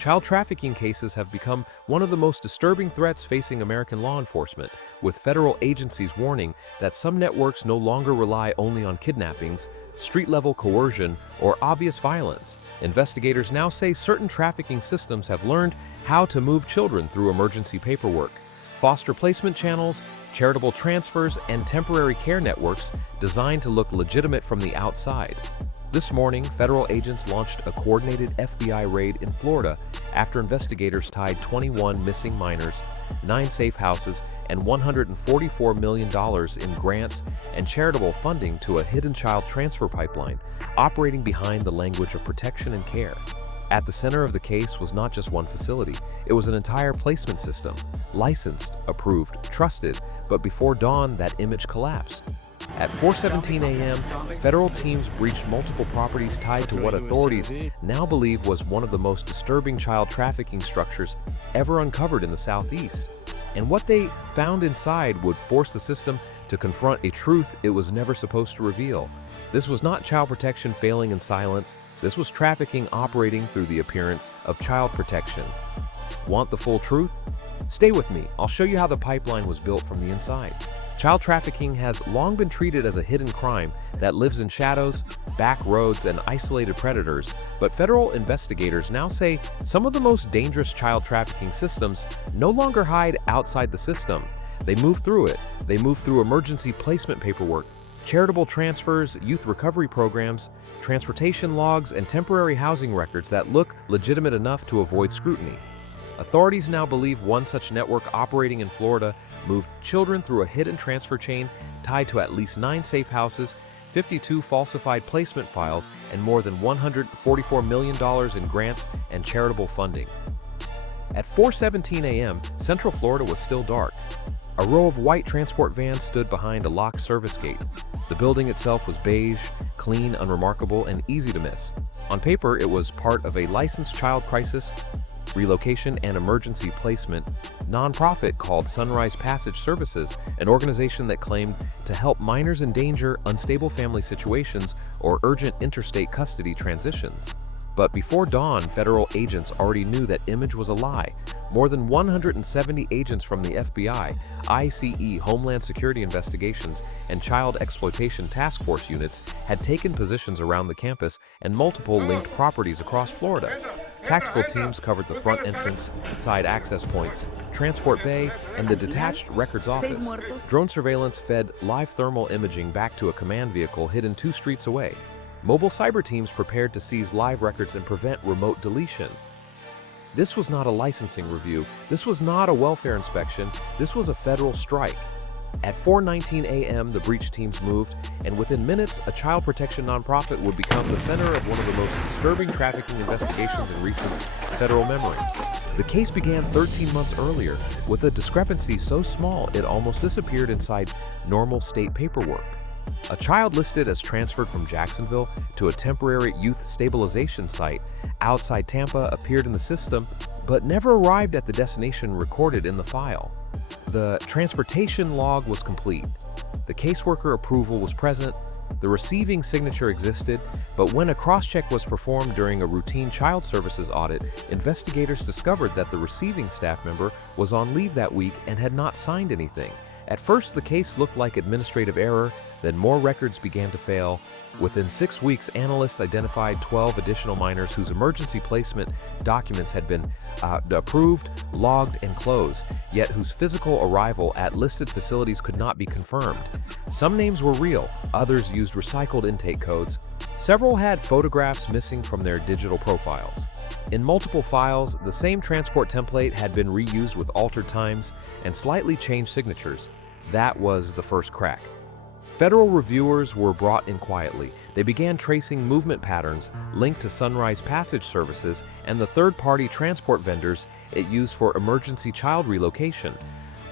Child trafficking cases have become one of the most disturbing threats facing American law enforcement, with federal agencies warning that some networks no longer rely only on kidnappings, street-level coercion, or obvious violence. Investigators now say certain trafficking systems have learned how to move children through emergency paperwork, foster placement channels, charitable transfers, and temporary care networks designed to look legitimate from the outside. This morning, federal agents launched a coordinated FBI raid in Florida after investigators tied 21 missing minors, 9 safe houses, and $144 million in grants and charitable funding to a hidden child transfer pipeline operating behind the language of protection and care. At the center of the case was not just one facility, it was an entire placement system, licensed, approved, trusted, but before dawn, that image collapsed. At 4:17 a.m., federal teams breached multiple properties tied to what authorities now believe was one of the most disturbing child trafficking structures ever uncovered in the Southeast. And what they found inside would force the system to confront a truth it was never supposed to reveal. This was not child protection failing in silence. This was trafficking operating through the appearance of child protection. Want the full truth? Stay with me. I'll show you how the pipeline was built from the inside. Child trafficking has long been treated as a hidden crime that lives in shadows, back roads, and isolated predators, but federal investigators now say some of the most dangerous child trafficking systems no longer hide outside the system. They move through it. They move through emergency placement paperwork, charitable transfers, youth recovery programs, transportation logs, and temporary housing records that look legitimate enough to avoid scrutiny. Authorities now believe one such network operating in Florida moved children through a hidden transfer chain tied to at least 9 safe houses, 52 falsified placement files, and more than $144 million in grants and charitable funding. At 4:17 a.m., Central Florida was still dark. A row of white transport vans stood behind a locked service gate. The building itself was beige, clean, unremarkable, and easy to miss. On paper, it was part of a licensed child crisis, relocation, and emergency placement nonprofit called Sunrise Passage Services, an organization that claimed to help minors in danger, unstable family situations, or urgent interstate custody transitions. But before dawn, federal agents already knew that image was a lie. More than 170 agents from the FBI, ICE, Homeland Security Investigations, and Child Exploitation Task Force units had taken positions around the campus and multiple linked properties across Florida. Tactical teams covered the front entrance, side access points, transport bay, and the detached records office. Drone surveillance fed live thermal imaging back to a command vehicle hidden 2 streets away. Mobile cyber teams prepared to seize live records and prevent remote deletion. This was not a licensing review. This was not a welfare inspection. This was a federal strike. At 4:19 a.m., the breach teams moved, and within minutes, a child protection nonprofit would become the center of one of the most disturbing trafficking investigations in recent federal memory. The case began 13 months earlier, with a discrepancy so small it almost disappeared inside normal state paperwork. A child listed as transferred from Jacksonville to a temporary youth stabilization site outside Tampa appeared in the system, but never arrived at the destination recorded in the file. The transportation log was complete. The caseworker approval was present. The receiving signature existed, but when a cross-check was performed during a routine child services audit, investigators discovered that the receiving staff member was on leave that week and had not signed anything. At first, the case looked like administrative error, then more records began to fail. Within 6 weeks, analysts identified 12 additional minors whose emergency placement documents had been approved, logged, and closed, yet whose physical arrival at listed facilities could not be confirmed. Some names were real, others used recycled intake codes. Several had photographs missing from their digital profiles. In multiple files, the same transport template had been reused with altered times and slightly changed signatures. That was the first crack. Federal reviewers were brought in quietly. They began tracing movement patterns linked to Sunrise Passage Services and the third-party transport vendors it used for emergency child relocation.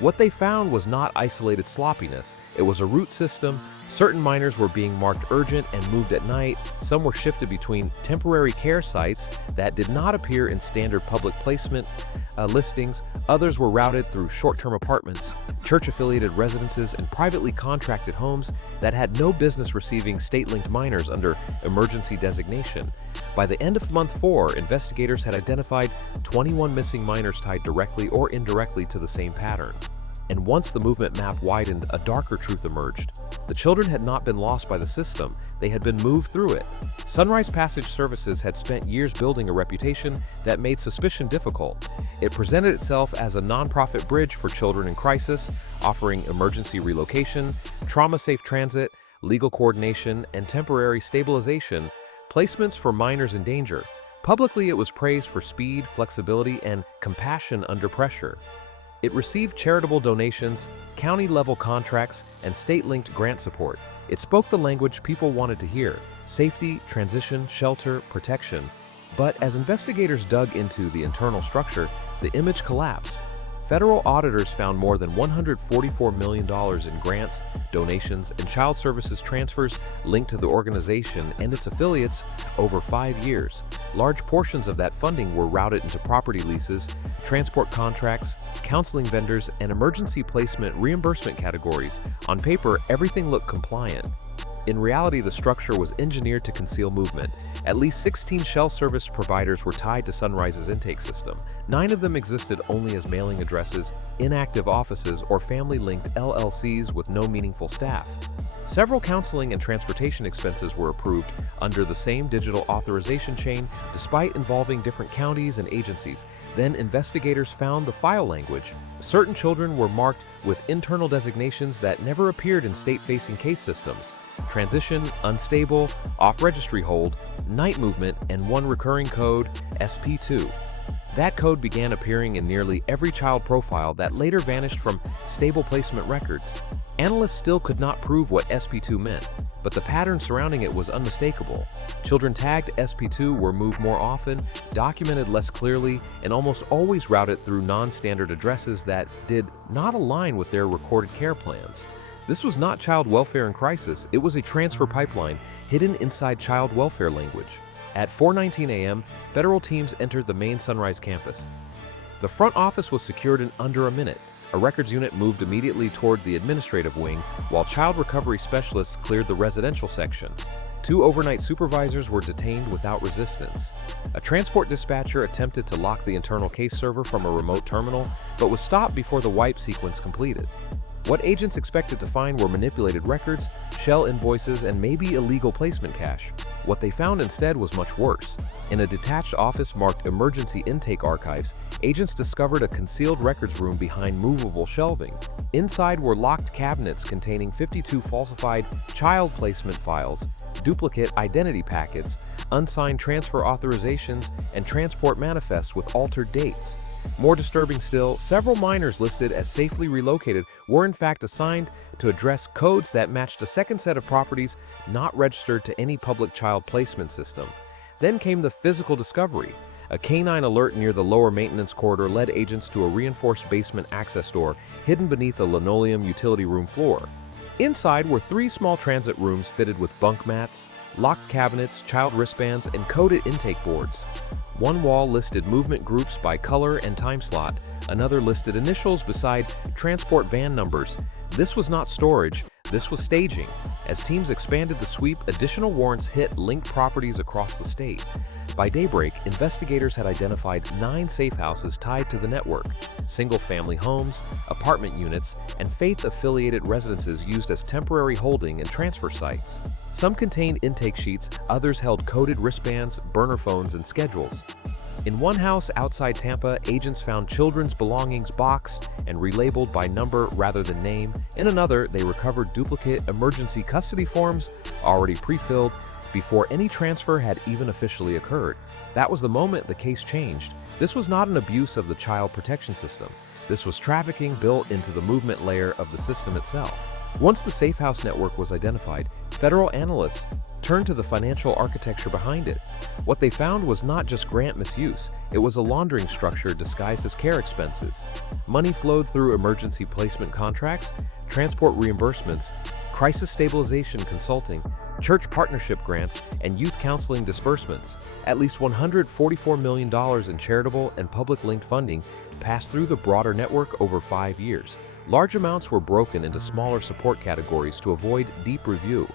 What they found was not isolated sloppiness. It was a route system. Certain minors were being marked urgent and moved at night. Some were shifted between temporary care sites that did not appear in standard public placement listings. Others were routed through short-term apartments, church-affiliated residences, and privately contracted homes that had no business receiving state-linked minors under emergency designation. By the end of month 4, investigators had identified 21 missing minors tied directly or indirectly to the same pattern. And once the movement map widened, a darker truth emerged. The children had not been lost by the system, they had been moved through it. Sunrise Passage Services had spent years building a reputation that made suspicion difficult. It presented itself as a nonprofit bridge for children in crisis, offering emergency relocation, trauma-safe transit, legal coordination, and temporary stabilization, placements for minors in danger. Publicly, it was praised for speed, flexibility, and compassion under pressure. It received charitable donations, county-level contracts, and state-linked grant support. It spoke the language people wanted to hear: safety, transition, shelter, protection. But as investigators dug into the internal structure, the image collapsed. Federal auditors found more than $144 million in grants, donations, and child services transfers linked to the organization and its affiliates over 5 years. Large portions of that funding were routed into property leases, transport contracts, counseling vendors, and emergency placement reimbursement categories. On paper, everything looked compliant. In reality, the structure was engineered to conceal movement. At least 16 shell service providers were tied to Sunrise's intake system. 9 of them existed only as mailing addresses, inactive offices, or family-linked LLCs with no meaningful staff. Several counseling and transportation expenses were approved under the same digital authorization chain, despite involving different counties and agencies. Then investigators found the file language. Certain children were marked with internal designations that never appeared in state-facing case systems: transition, unstable, off-registry hold, night movement, and one recurring code, SP2. That code began appearing in nearly every child profile that later vanished from stable placement records. Analysts still could not prove what SP2 meant, but the pattern surrounding it was unmistakable. Children tagged SP2 were moved more often, documented less clearly, and almost always routed through non-standard addresses that did not align with their recorded care plans. This was not child welfare in crisis, it was a transfer pipeline hidden inside child welfare language. At 4:19 a.m., federal teams entered the main Sunrise campus. The front office was secured in under a minute. A records unit moved immediately toward the administrative wing, while child recovery specialists cleared the residential section. 2 overnight supervisors were detained without resistance. A transport dispatcher attempted to lock the internal case server from a remote terminal, but was stopped before the wipe sequence completed. What agents expected to find were manipulated records, shell invoices, and maybe illegal placement cash. What they found instead was much worse. In a detached office marked Emergency Intake Archives, agents discovered a concealed records room behind movable shelving. Inside were locked cabinets containing 52 falsified child placement files, duplicate identity packets, unsigned transfer authorizations, and transport manifests with altered dates. More disturbing still, several minors listed as safely relocated were in fact assigned to address codes that matched a second set of properties not registered to any public child placement system. Then came the physical discovery. A canine alert near the lower maintenance corridor led agents to a reinforced basement access door hidden beneath a linoleum utility room floor. Inside were 3 small transit rooms fitted with bunk mats, locked cabinets, child wristbands, and coded intake boards. One wall listed movement groups by color and time slot, another listed initials beside transport van numbers. This was not storage, this was staging. As teams expanded the sweep, additional warrants hit linked properties across the state. By daybreak, investigators had identified 9 safe houses tied to the network: single-family homes, apartment units, and faith-affiliated residences used as temporary holding and transfer sites. Some contained intake sheets, others held coded wristbands, burner phones, and schedules. In one house outside Tampa, agents found children's belongings boxed and relabeled by number rather than name. In another, they recovered duplicate emergency custody forms already pre-filled before any transfer had even officially occurred. That was the moment the case changed. This was not an abuse of the child protection system. This was trafficking built into the movement layer of the system itself. Once the Safe House network was identified, federal analysts turned to the financial architecture behind it. What they found was not just grant misuse, it was a laundering structure disguised as care expenses. Money flowed through emergency placement contracts, transport reimbursements, crisis stabilization consulting, church partnership grants, and youth counseling disbursements. At least $144 million in charitable and public-linked funding passed through the broader network over 5 years. Large amounts were broken into smaller support categories to avoid deep review.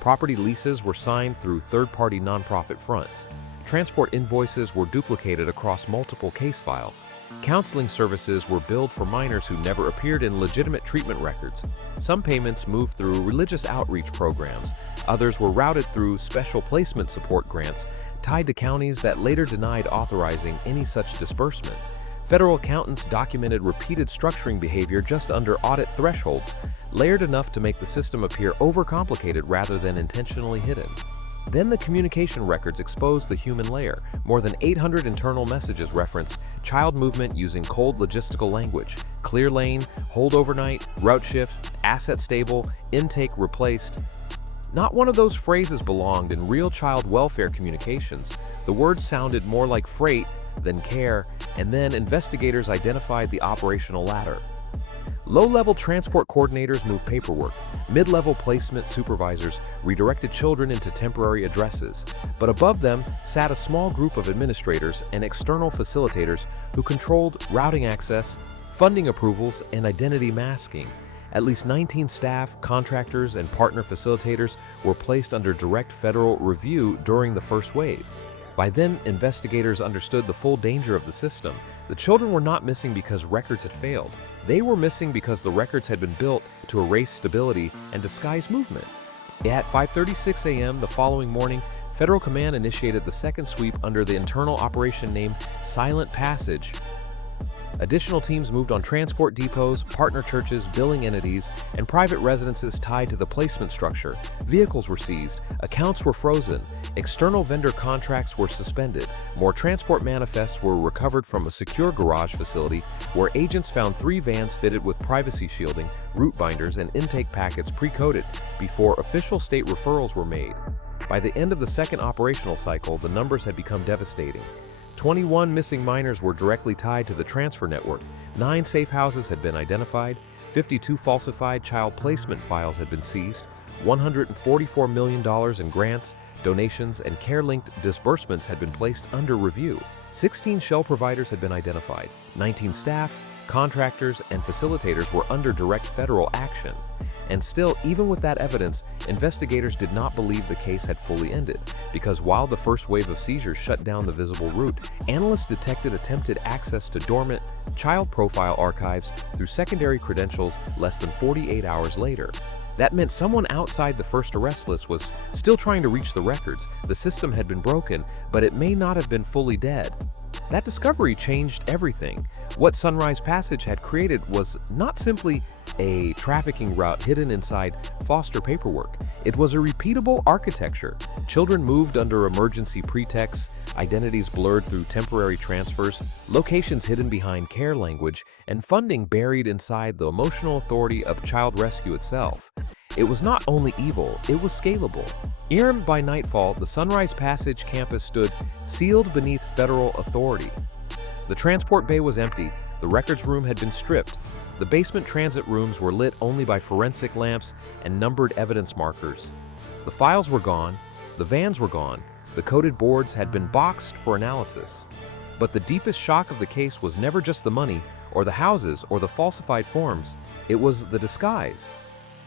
Property leases were signed through third-party nonprofit fronts. transport invoices were duplicated across multiple case files. Counseling services were billed for minors who never appeared in legitimate treatment records. Some payments moved through religious outreach programs. Others were routed through special placement support grants tied to counties that later denied authorizing any such disbursement. Federal accountants documented repeated structuring behavior just under audit thresholds, layered enough to make the system appear overcomplicated rather than intentionally hidden. Then the communication records exposed the human layer. More than 800 internal messages referenced child movement using cold logistical language: clear lane, hold overnight, route shift, asset stable, intake replaced. Not one of those phrases belonged in real child welfare communications. The words sounded more like freight than care, and then investigators identified the operational ladder. Low-level transport coordinators moved paperwork. Mid-level placement supervisors redirected children into temporary addresses. But above them sat a small group of administrators and external facilitators who controlled routing access, funding approvals, and identity masking. At least 19 staff, contractors, and partner facilitators were placed under direct federal review during the first wave. By then, investigators understood the full danger of the system. The children were not missing because records had failed. They were missing because the records had been built to erase stability and disguise movement. At 5:36 a.m. the following morning, Federal Command initiated the second sweep under the internal operation named Silent Passage. Additional teams moved on transport depots, partner churches, billing entities, and private residences tied to the placement structure. Vehicles were seized, accounts were frozen, external vendor contracts were suspended. More transport manifests were recovered from a secure garage facility where agents found 3 vans fitted with privacy shielding, route binders, and intake packets pre-coded before official state referrals were made. By the end of the second operational cycle, the numbers had become devastating. 21 missing minors were directly tied to the transfer network. 9 safe houses had been identified. 52 falsified child placement files had been seized. $144 million in grants, donations, and care-linked disbursements had been placed under review. 16 shell providers had been identified. 19 staff, contractors, and facilitators were under direct federal action. And still, even with that evidence, investigators did not believe the case had fully ended, because while the first wave of seizures shut down the visible route, analysts detected attempted access to dormant child profile archives through secondary credentials less than 48 hours later. That meant someone outside the first arrest list was still trying to reach the records. The system had been broken, but it may not have been fully dead. That discovery changed everything. What Sunrise Passage had created was not simply a trafficking route hidden inside foster paperwork. It was a repeatable architecture. Children moved under emergency pretexts, identities blurred through temporary transfers, locations hidden behind care language, and funding buried inside the emotional authority of child rescue itself. It was not only evil, it was scalable. By nightfall, the Sunrise Passage campus stood sealed beneath federal authority. The transport bay was empty, the records room had been stripped, the basement transit rooms were lit only by forensic lamps and numbered evidence markers. The files were gone, the vans were gone, the coded boards had been boxed for analysis. But the deepest shock of the case was never just the money, or the houses, or the falsified forms. It was the disguise.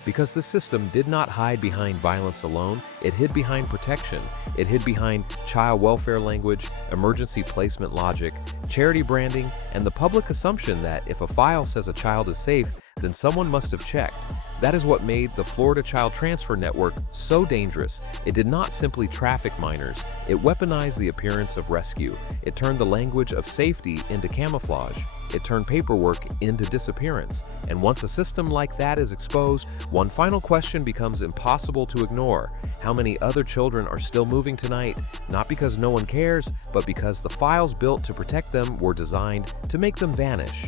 Because the system did not hide behind violence alone, it hid behind protection. It hid behind child welfare language, emergency placement logic, charity branding, and the public assumption that if a file says a child is safe, then someone must have checked. That is what made the Florida Child Transfer Network so dangerous. It did not simply traffic minors, it weaponized the appearance of rescue. It turned the language of safety into camouflage. It turned paperwork into disappearance. And once a system like that is exposed, one final question becomes impossible to ignore. How many other children are still moving tonight? Not because no one cares, but because the files built to protect them were designed to make them vanish.